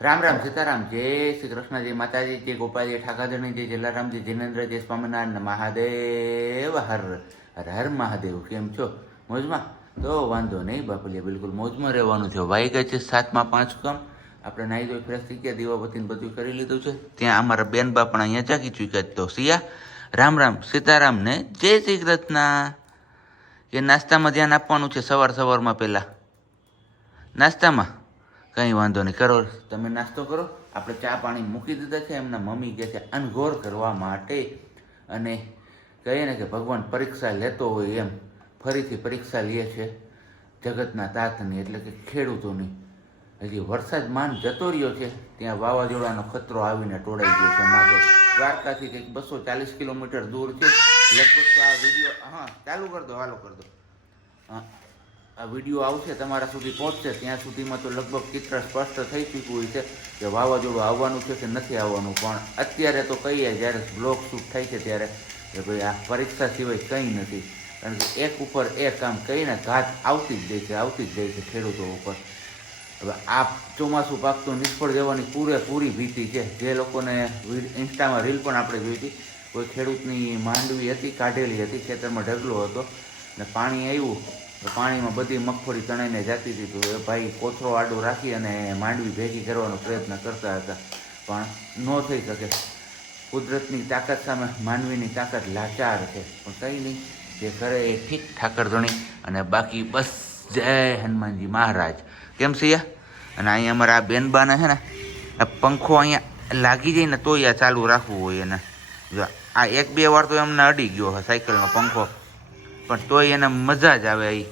રામ રામ સીતારામ, જય શ્રી કૃષ્ણ માતાજી, જય ગોપાલજી ઠાકાધણી જય, જલારામજી જિનેન્દ્ર જય સ્વામિનારાયણ મહાદેવ હર હર હર મહાદેવ. કેમ છો? મોજમાં? તો વાંધો નહીં બાપલીએ બિલકુલ મોજમાં રહેવાનું છે. વાઈ ગઈ છે સાતમાં પાંચ કામ. આપણે નાહી ધોઈ ફ્રેશ થઈ ગયા દીવાબત્તીને બધું કરી લીધું છે. ત્યાં અમારા બેન બા અહીંયા જાગી ચૂક્યા તો સિયા રામ રામ સીતારામને જય શ્રી કૃષ્ણ. એ નાસ્તામાં ધ્યાન આપવાનું છે સવાર સવારમાં પહેલાં. નાસ્તામાં? કંઈ વાંધો નહીં. કરો, તમે નાસ્તો કરો. આપણે ચા પાણી મૂકી દીધા છે. એમના મમ્મી કહે છે અનગોર કરવા માટે. અને કહીએ ને કે, ભગવાન પરીક્ષા લેતો હોય એમ. ફરીથી પરીક્ષા લે છે. જગતના તાતની એટલે કે ખેડૂતોની હજી વરસાદ માન જતો રહ્યો છે. ત્યાં વાવાઝોડાનો ખતરો આવીને ટોળાઈ ગયો છે માટે દ્વારકાથી કંઈક બસો ચાલીસ કિલોમીટર દૂર છે. લગભગ આ વીડિયો હા, ચાલુ કરી દો, હાલો કરી દો. હા. આ વીડિયો આવશે તમારા સુધી પહોંચશે. ત્યાં સુધીમાં તો લગભગ ચિત્ર સ્પષ્ટ થઈ ચૂક્યું હોય છે કે વાવાઝોડું આવવાનું છે કે નથી આવવાનું. પણ અત્યારે તો કહીએ, જ્યારે બ્લોક શૂટ થાય છે ત્યારે કે ભાઈ આ પરીક્ષા સિવાય કંઈ નથી. કારણ કે એક ઉપર એક આમ કહીને ઘાત આવતી જ જાય છે, આવતી જ જાય છે ખેડૂતો ઉપર. હવે આ ચોમાસું પાકતું નિષ્ફળ જવાની પૂરેપૂરી ભીતિ છે. જે લોકોને ઇન્સ્ટામાં રીલ પણ આપણે જોઈ હતી. કોઈ ખેડૂતની માંડવી હતી, કાઢેલી હતી, ખેતરમાં ઢગલો હતો. ને પાણી આવ્યું. તો પાણીમાં બધી મગફળી તણાઈને જતી હતી તો એ ભાઈ કોથરો આડો રાખી અને માંડવી ભેગી કરવાનો પ્રયત્ન કરતા હતા. પણ ન થઈ શકે. કુદરતની તાકાત સામે માનવીની તાકાત લાચાર છે. પણ કંઈ નહીં, જે કરે એ ઠીક ઠાકર ધણી અને બાકી બસ જય હનુમાનજી મહારાજ. કેમ સિયા અને અહીંયા અમારા આ બેનબાને છે ને, આ પંખો અહીંયા લાગી જાય ને તોય આ ચાલુ રાખવું હોય એને. જો આ એક બે વાર તો એમને અડી ગયો સાયકલમાં પંખો. પણ તોય એને મજા જ આવે એ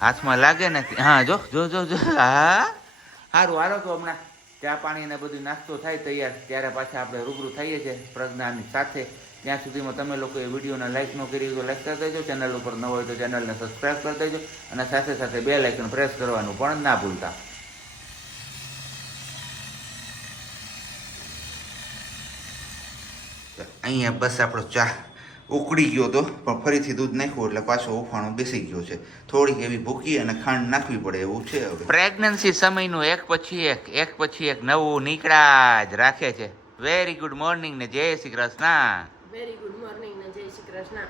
હાથમાં લાગે ને હા જો જો જો જો. હા. સારું હારો તો હમણાં ચા પાણી ને બધું નાસ્તો થાય તૈયાર. ત્યારે પાછા આપણે રૂબરૂ થઈએ છીએ પ્રજ્ઞાની સાથે. ત્યાં સુધીમાં તમે લોકો એ વિડીયોને લાઇક ન કરી તો લાઇક કરી દેજો. ચેનલ ઉપર ન હોય તો ચેનલને સબસ્ક્રાઈબ કરી દેજો. અને સાથે સાથે બે લાઇકન પ્રેસ કરવાનું પણ ના ભૂલતા. અહીંયા બસ આપણો ચા ઉકળી ગયો તો પણ ફરીથી દૂધ નાખ્યું એટલે પાછો ઉફાણો બેસી ગયો છે. થોડીક એવી ભૂકી અને ખાંડ નાખવી પડે એવું છે હવે. પ્રેગ્નન્સી સમયનું એક પછી એક એક પછી એક નવું નીકળા જ રાખે છે. વેરી ગુડ મોર્નિંગ ને જય Shri Krishna. Very good morning ને જય શ્રી કૃષ્ણ.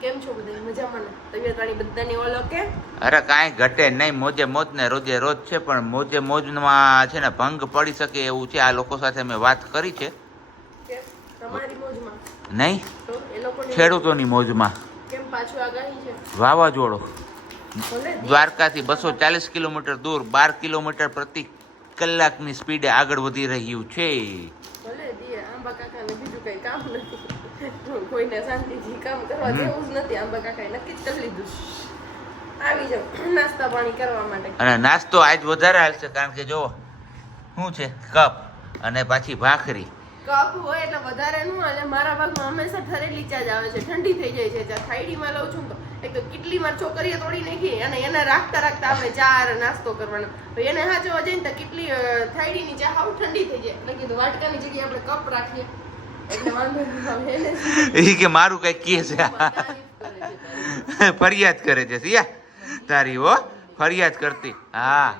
કેમ છો બધા? મજામાં તબિયત પાણી બધાની ઓલ ઓકે? અરે કાંઈ ઘટે નહીં. મોજે મોજ ને રોજે રોજ છે પણ મોજે મોજમાં છે ને ભંગ પડી શકે એવું છે. આ લોકો સાથે મેં વાત કરી છે. તમારી નહીં? ખેડૂતોની મોજમાં. વાવાઝોડો દ્વારકાથી બસો ચાલીસ કિલોમીટર દૂર બાર કિલોમીટર પ્રતિ કલાકની સ્પીડે આગળ વધી રહ્યું છે. અને નાસ્તો આજ વધારે હાલશે કારણ કે જો શું છે કપ અને પાછી ભાખરી. કપ હોય એટલે વધારે નું હાલે મારા ભાગમાં હંમેશા ઠરેલી ચા જ આવે છે. ઠંડી થઈ જાય છે ચા. થાયડીમાં લઉં છું તો એક તો કેટલીમાં છોકરીએ તોડી નાખી અને એને રાખતા રાખતા આપણે ચા નાસ્તો કરવાનો. એને હાચવા જઈને તો કેટલી થાયડીની ચા હાવ ઠંડી થઈ જાય. એટલે કીધું વાટકાની જગ્યાએ આપણે કપ રાખીએ. એટલે વાંધો એ કે મારું કઈ કે છે. ફરિયાદ કરે છે. સિયા તારી હો. ફરિયાદ કરતી. હા.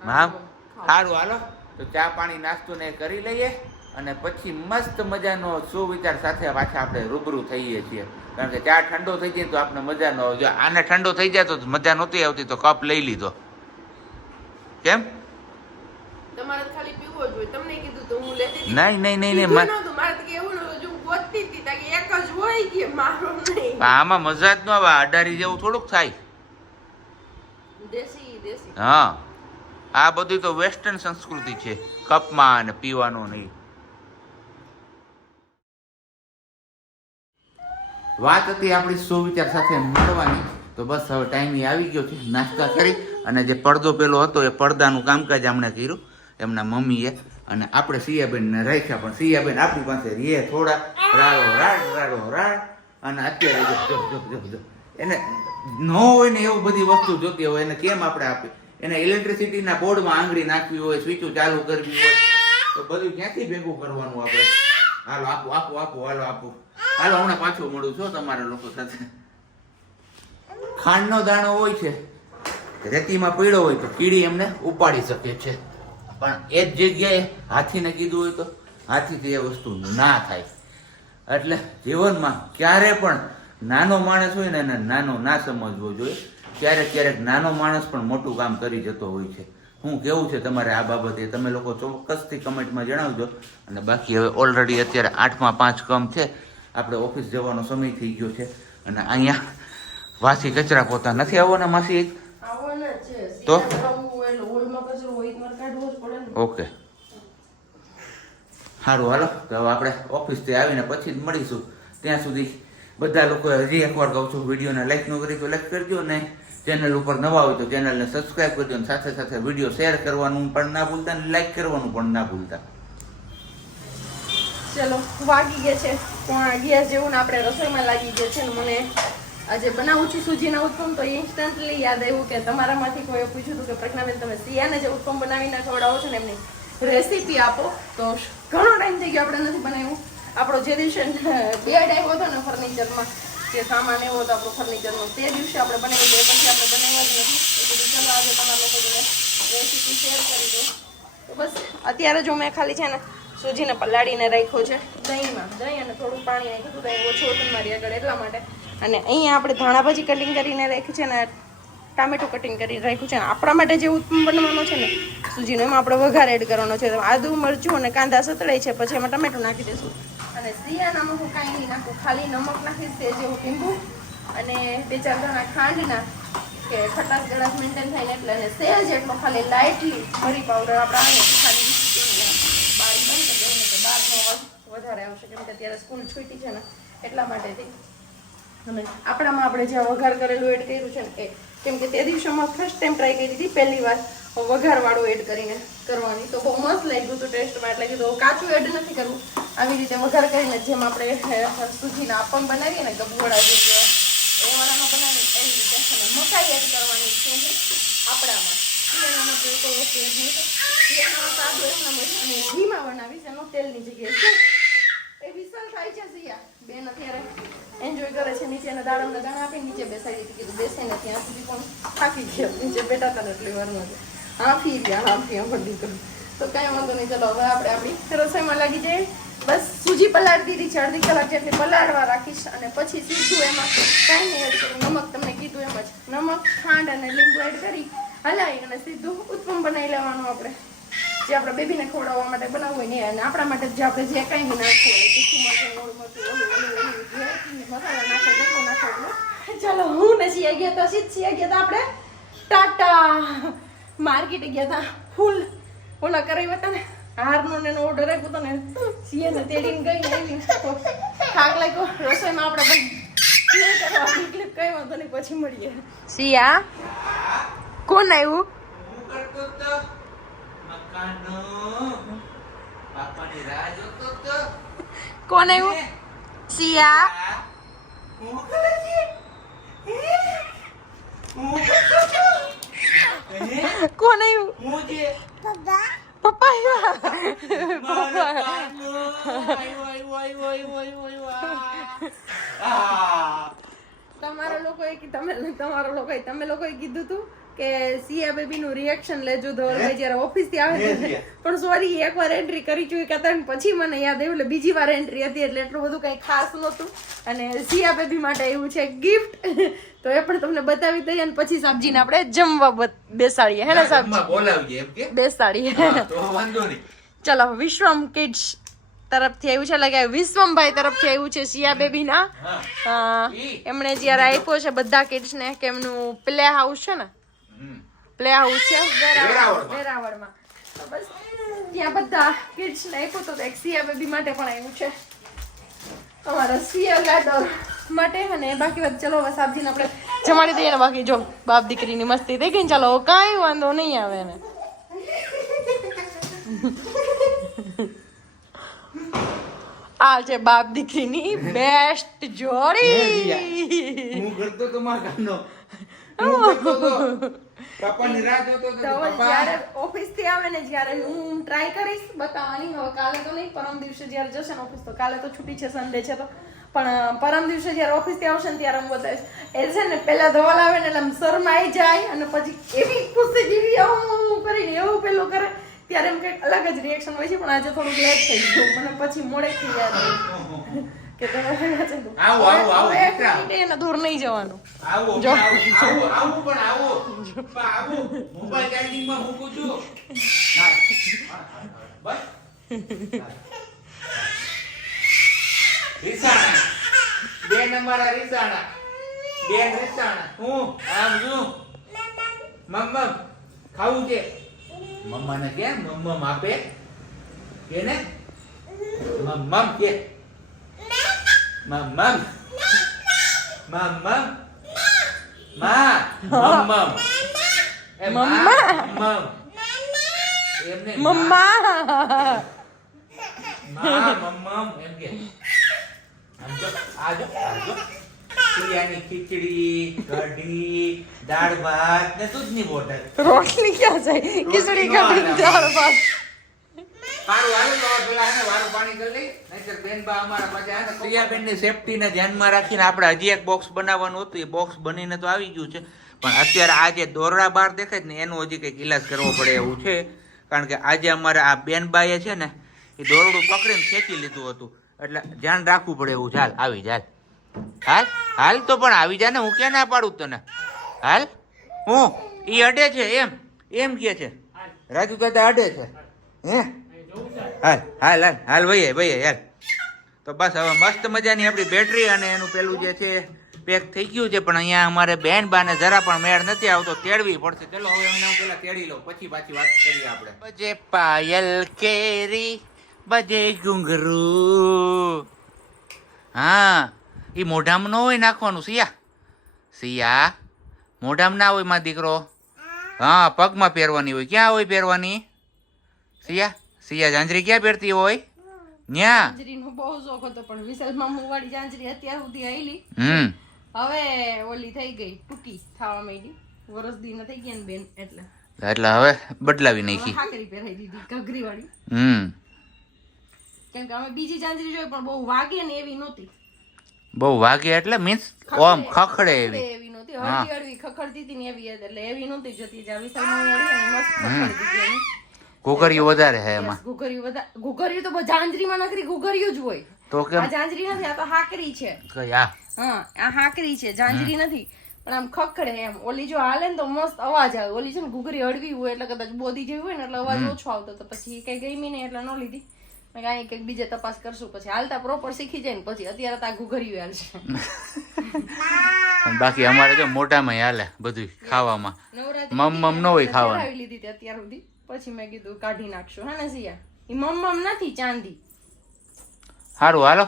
મામ સારું હાલો. તો ચા પાણી નાસ્તો ને કરી લઈએ અને પછી મસ્ત મજાનો સુવિચાર સાથે પાછા આપણે રૂબરૂ થઈએ છીએ. કારણ કે ચા ઠંડો થઈ જાય તો આપણે મજા ન આવે. જો આને ઠંડો થઈ જાય તો મજા નહોતી આવતી તો કપ લઈ લીધો. કેમ? તમારે ખાલી પીવો જ તમને કીધું તો હું લેતી નહીં નહીં મારે કે એવું આમાં મજા જ ન આવે. અડારી જેવું થોડુંક થાય. હા. આ બધી તો વેસ્ટર્ન સંસ્કૃતિ છે. કપમાં અને પીવાનું નહીં. વાત હતી આપણી સુવિચાર સાથે મળવાની. તો બસ હવે ટાઈમ આવી ગયો છે. નાસ્તા કરી અને જે પડદો પેલો હતો એ પડદાનું કામકાજ આમણે કર્યું. એમના મમ્મીએ અને આપણે સિયાબેનને રાખ્યા. પણ સિયાબેન આપણી પાસે રે થોડા. રાડો, રાડ રાડો, રાડ. અને અત્યારે એને ન હોય ને એવું બધી વસ્તુ જોતી હોય એને કેમ આપણે આપી? એને ઇલેક્ટ્રિસિટીના બોર્ડમાં આંગળી નાખવી હોય સ્વિચો ચાલુ કરવી હોય, તો બધું ક્યાંથી ભેગું કરવાનું આપણે? હાલો, આપો આપો આપો, હાલો આપો. હાલો, હમણાં પાછું મળું છું તમારા લોકો સાથે. ખાંડનો દાણો હોય છે, રેતીમાં પીળો હોય તો કીડી એમને ઉપાડી શકે છે. પણ એ જ જગ્યાએ હાથીને કીધું હોય તો હાથીથી એ વસ્તુ ના થાય. એટલે જીવનમાં ક્યારે પણ નાનો માણસ હોય ને એને નાનો ના સમજવો જોઈએ. ક્યારેક ક્યારેક નાનો માણસ પણ મોટું કામ કરી જતો હોય છે. હું કેવું છે તમારે આ બાબતે તમે લોકો ચોક્કસથી કમેન્ટમાં જણાવજો. અને બાકી હવે ઓલરેડી અત્યારે આઠમાં પાંચ કમ છે. આપણે ઓફિસ જવાનો સમય થઈ ગયો છે. અને અહીંયા વાસી કચરા પોતા નથી આવવાના માસી તો? ઓકે. સારું હાલો. તો હવે આપણે ઓફિસથી આવીને પછી જ મળીશું. ત્યાં સુધી બધા લોકો હજી એકવાર કહું છું, વિડીયોને લાઈક ન કરી તો લાઈક કરજો ને ચેનલ ઉપર નવા હોય તો ચેનલને સબસ્ક્રાઈબ કરજો અને સાથે સાથે વીડિયો શેર કરવાનું પણ ના ભૂલતા અને લાઈક કરવાનું પણ ના ભૂલતા. ચલો, વાગી ગયા છે. પણ અગિયાર જેવું ને આપણે રસોઈમાં લાગી ગયા છે ને મને આજે બનાવું છું સૂજીના ઉત્પમ તો ઇન્સ્ટન્ટલી યાદ આવ્યું કે તમારામાંથી કોઈએ પૂછ્યું હતું કે, પ્રજ્ઞાબેન, તમે સિયાને જે ઉત્પમ બનાવીને ખવડાવો છો ને એમની રેસીપી આપો. તો ઘણો ટાઈમ થઈ ગયો, આપણે નથી બનાવ્યું. આપણો જે દિવસે બેડ આવ્યો હતો ને ફર્નિચરમાં, જે સામાન એવો હતો આપણો ફર્નિચરનો, તે દિવસે આપણે બનાવી દઈએ પછી આપણે બનાવ્યા જ નથી તો બધું ચલો, આજે તમારા લોકો જોડે રેસીપી શેર કરી દો તો બસ, અત્યારે જો મેં ખાલી છે ને સૂજીને પલાળીને રાખ્યો છે, દહીંમાં. દહીં અને થોડું પાણી નાખ્યું હતું, દહીં ઓછું હતું મારી આગળ એટલા માટે. અને અહીંયા આપણે ધાણા ભાજી કટિંગ કરીને રાખ્યું છે ને, ટામેટું કટિંગ કરી રાખ્યું છે. આપણા માટે જે ઉત્તમ બનવાનો છે ને, સૂજીનો એમાં આપણે વઘાર એડ કરવાનો છે. આદુ, મરચું અને કાંદા સતળાય છે, પછી એમાં ટમેટું નાખી દઈશું. અને સિયાનામાં હું કાંઈ નહીં, નાખું ખાલી નમક નાખીશ તે જેવું લીંબુ અને બે ચાર ઘણા ખાંડ કે ખટાશ ગળાશ મેન્ટેન થાય ને એટલે અને સહેજ એટલો ખાલી લાઇટલી મરી પાવડર આપણે આવે ખાલી બારી બંધ કરી દઈએ ને બહારનો વધારે આવશે. કેમ કે અત્યારે સ્કૂલ છૂટી છે ને, એટલા માટેથી અને આપણામાં આપણે જે વઘાર કરેલું એડ કર્યું છે ને, એ કેમ કે તે દિવસોમાં ફર્સ્ટ ટાઈમ ટ્રાય કરી હતી, પહેલી વાર વઘારવાળું એડ કરીને કરવાની. તો બહુ મસ્ત લાગ્યું હતું ટેસ્ટમાં એટલે કીધું કાચું એડ નથી કરવું. આવી રીતે વઘાર કરીને જેમ આપણે સૂજીના આપમ બનાવીએ ને ગબગોળા જે એ વાળામાં બનાવી એવી રીતે અને મકાઈ એડ કરવાની છે આપણામાં. શિયાળામાં તો કોઈ વસ્તુ એડ નહીં શિયાળામાં સાદું એમના ઘીમાં બનાવીશ એનો તેલની જગ્યાએ છે. એ વિશાલ થાય છે સિયા બેન અત્યારે એન્જોય કરે છે નીચેના દાડમના દાણા આપીને નીચે બેસાડી દીધી. કીધું બેસે ને ત્યાં સુધી પણ થાકી ગયા. નીચે બેઠા હતા એટલી વારમાં નથી હાંફી ગયા, હાંફી હાંફી દીધું. તો કાંઈ વાંધો નહીં. ચલો, હવે આપણે આપણી રસોઈમાં લાગી જઈએ. બસ સૂજી પલાળી દીધી છે, અડધી કલાક જેટલી પલાળવા રાખીશ અને પછી સીધું એમાં કાંઈ નહીં એડ કરું. નમક તમને કીધું એમ જ. નમક, ખાંડ અને લીંબુ એડ કરી હલાવી અને સીધું ઉત્પમ બનાવી લેવાનું આપણે. જે આપણે બેબીને ખવડાવવા માટે બનાવવું હોય ને અને આપણા માટે જે આપણે જે કાંઈ બી નાખવું હોય, તીખું, મરચું મસાલા નાખો ચાલો, હું ને સિયા ગયા હતા સીધ સિયા ગયા હતા આપણે. ટાટા. માર્કેટ ગયા હતા ફૂલ. ઓલા કરાવ્યા હતા ને. હારનો ને એનો ઓર્ડર આપ્યો હતો ને સિયાને તેડીને ગઈ ને આવી તો થાક લાગ્યો. રસોઈમાં આપણે ક્લિપ કઈ વાંધો નહીં પછી મળીએ. સિયા કોણ આવ્યું હું કરતો પપ્પા આયો, આયો, આયો, આયો, આયો, આ. આ. તમારા લોકોએ તમે તમારા લોકોએ તમે લોકોએ કીધું તું કે સિયા બેબી નું રિએક્શન લેજો ધવલભાઈ જ્યારે ઓફિસથી આવે છે. પણ સોરી એકવાર એન્ટ્રી કરી ચૂકી કે ને પછી મને યાદ આવ્યું એટલે બીજી વાર એન્ટ્રી હતી એટલે એટલું બધું કઈ ખાસ નહોતું. અને સિયા બેબી માટે એવું છે ગિફ્ટ તો એ પણ તમને બતાવી દઈએ અને પછી સાબજીને આપણે જમવા બેસાડીએ. હે ને એમ કે? બેસાડીએ. તો વાંધો નહીં. ચલો વિશ્વમ કિડ્સ તરફથી આવ્યું છે એટલે કે વિશ્વમભાઈ તરફથી આવ્યું છે સિયા બેબીના. એમણે જ્યારે આપ્યો છે બધા કિડ્સ ને કે એમનું પ્લે હાઉસ છે ને. પ્લે હાઉસ છે. વેરાવળ વેરાવળમાં. તો બસ ત્યાં બધા કિડ્સ ને આપ્યું તો એક સિયા બેબી માટે પણ આવ્યું છે. અમારા સિયા ગાડર માટે અને બાકી વાત ચલો હવે સાબજીને આપણે જમાડી દઈએ ને બાકી જો બાપ દીકરીની મસ્તી થઈ ગઈ ચાલો કાંઈ વાંધો નહીં આવે એને. આ છે બાપ દીકરીની બેસ્ટ જોડી. હું કરતો તો મારા કાનો હું કરતો તો પાપાની નિરાશ હતો તો જ્યારે ઓફિસથી આવે ને જ્યારે હું ટ્રાય કરીશ બતાવવાની હવે કાલે તો નહીં પરમ દિવસે જ્યારે જશે ને ઓફિસ તો કાલે તો છૂટી છે સન્ડે છે તો. પણ પરમ દિવસે જ્યારે ઓફિસથી આવશે ને ત્યારે હું બતાવીશ. એ છે ને પેલા ધવલ આવે ને એટલે આમ શરમાઈ જાય અને પછી એવી ખુશી જેવી આવું કરીને એવું પેલું કરે ત્યારે એમ કંઈક અલગ જ રિએક્શન હોય છે પણ આજે થોડુંક લેટ થઈ ગયું. મને પછી મોડેથી યાદ આવ્યું કે તમે. આવો, આવો, આવો, એને દૂર નહીં જવાનું. આવો. આવો આવો પણ આવો. પણ આવો. મોબાઈલ ચાર્જિંગમાં મૂકું છું. બસ. રીસાણા. બેન અમારા રીસાણા. બેન રીસાણા. હું આમ છું. મમ્મ ખાવું છે. મમ્માને કેમ મમ્મ આપે. કે ને? મમ્મ કે. મમ્મમ મમ્મમ Ma. મમ્મમ એ માં, મમ્મા. મમ્મમ એમને માં, મમ્મા માં મમ્મમ એમ કે આમ જો આ જો આ જો. તુરિયાની ખીચડી કઢી દાળ ભાત ને દૂધની બોટલ. રોટલી ક્યાં જાય? ખીચડી કઢી દાળ ભાત. સારું ધ્યાનમાં રાખીને આપણે હજી એક બોક્સ બનાવવાનું હતું. એ બોક્સ બનીને તો આવી ગયું છે. પણ અત્યારે આ દોરડા બાર દેખાય ને, એનો હજી કંઈક ઇલાજ કરવો પડે એવું છે. કારણ કે આજે અમારે આ બેનબાએ છે ને, એ દોરડું પકડીને ખેંચી લીધું હતું. એટલે ધ્યાન રાખવું પડે એવું. ચાલ, આવી જાય હાલ હાલ તો પણ આવી જાય ને, હું ક્યાં ના પાડું તને? હાલ, હું એ અડે છે એમ. એમ કે છે. રાજુ દાદા અડે છે. હે? હાલ હાલ હાલ હાલ ભાઈ ભાઈ હાલ. તો બસ હવે મસ્ત મજાની આપણી બેટરી અને એનું પેલું જે છે પેક થઈ ગયું છે, પણ અહીંયા અમારે બેન બાને જરા પણ મેળ નથી આવતો, તેડવી પડશે. ચલો, હવે એમને હું પેલા તેડી લઉં, પછી પાછી વાત કરીએ આપણે. બજે પાયલ કેરી, બજે ઘુંઘરું. હા એ મોઢામાં ન હોય નાખવાનું, સિયા. સિયા, મોઢામાં ના હોયમાં દીકરો. હા, પગમાં પહેરવાની હોય. ક્યાં હોય પહેરવાની? સિયા? સિયા જાંજરી ક્યાં પહેરતી હોય? ન્યા? જાંજરીનો બહુ શોખ હતો પણ વિશાલમાં વાળી જાંજરી અત્યાર સુધી આવેલી હમ. હવે ઓલી થઈ ગઈ ટૂંકી થવા માંડી. વરસ દી થઈ ગયા ને બેન એટલે. એટલે હવે બદલાવી નાખી. હાકરી પહેરાઈ દીધી ઘઘરી વાળી હમ. કેમ કે અમે બીજી જાંજરી જોઈ પણ બહુ વાગે ને એવી નહોતી. બહુ વાગે એટલે મીન્સ ઓમ ખખડે એવી. એવી નહોતી. હળવી હળવી ખખડતી હતી ને એવી એટલે એવી નહોતી જતી. જાવી ઓળી મસ્ત ખખડતી હતી એની. ઘોઘરીઓ વધારે છે એમાં. Yes, વધારે. બધા તો જાંજરીમાં નકરી ઘૂઘરીયું જ હોય. તો આ જાંજરી નથી આ તો હાકરી છે. કયા હા આ હાકરી છે જાંજરી નથી. પણ આમ ખખડે એમ. ઓલી જો હાલે ને તો મસ્ત અવાજ આવે. ઓલી છે ને ઘૂઘરી હળવી હોય એટલે કદાચ બોધી જેવી હોય ને એટલે અવાજ ઓછો આવતો તો પછી કઈ ગમી નહીં એટલે ન લીધી. મેં અહીં કંઈક બીજે તપાસ કરશું પછી. હાલતા પ્રોપર શીખી જાય ને પછી. અત્યારે તો આ ઘૂઘરી હાલશે બાકી અમારે જો મોઢામાં હાલે બધું ખાવામાં. મમ મમ ન હોય ખાવાનું. લીધી હતી અત્યાર સુધી. પછી મેં કીધું કાઢી નાખશું. હા ને સિયા એ મમ મમ નથી ચાંદી. સારું હાલો.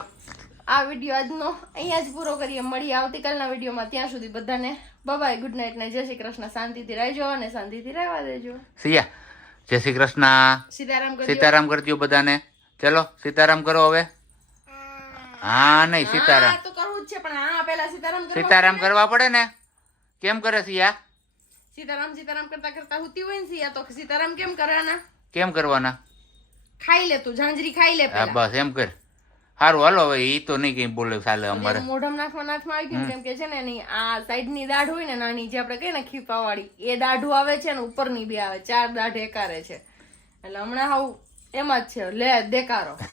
આ વીડિયો આજનો અહીંયા જ પૂરો કરીએ. મળીએ આવતીકાલના વિડીયોમાં. ત્યાં સુધી બધાને બાય ગુડ નાઇટ ને જય શ્રી કૃષ્ણ. શાંતિથી રહેજો અને શાંતિથી રહેવા દેજો. સિયા જય શ્રી કૃષ્ણ. સીતારામ સીતારામ કરજો બધાને. ચલો સીતારામ કરો હવે. હા નહીં સીતારામ. તો કરવું જ છે પણ હા પેલા સીતારામ સીતારામ કરવા પડે ને? કેમ કરે સિયા? સીતારામ સીતારામ કરતા કરતા હુતી હોય ને સિયા તો સીતારામ કેમ કરવાના? કેમ કરવાના? ખાઈ લે તું ઝાંઝરી ખાઈ લે હા બસ એમ કર. સારું હાલો હવે ઈ તો નહીં કઈ બોલે ચાલે અમારે. મોઢમ નાખવા નાથમાં આવી ગયું કેમ કે છે ને એની આ સાઈડની દાઢ હોય ને નાની જે આપણે કહીએ ને ખીપા વાળી એ દાઢું આવે છે ને ઉપરની બી આવે ચાર દાઢ એકારે છે. એટલે હમણાં હાવ એમ જ છે લે દેકારો.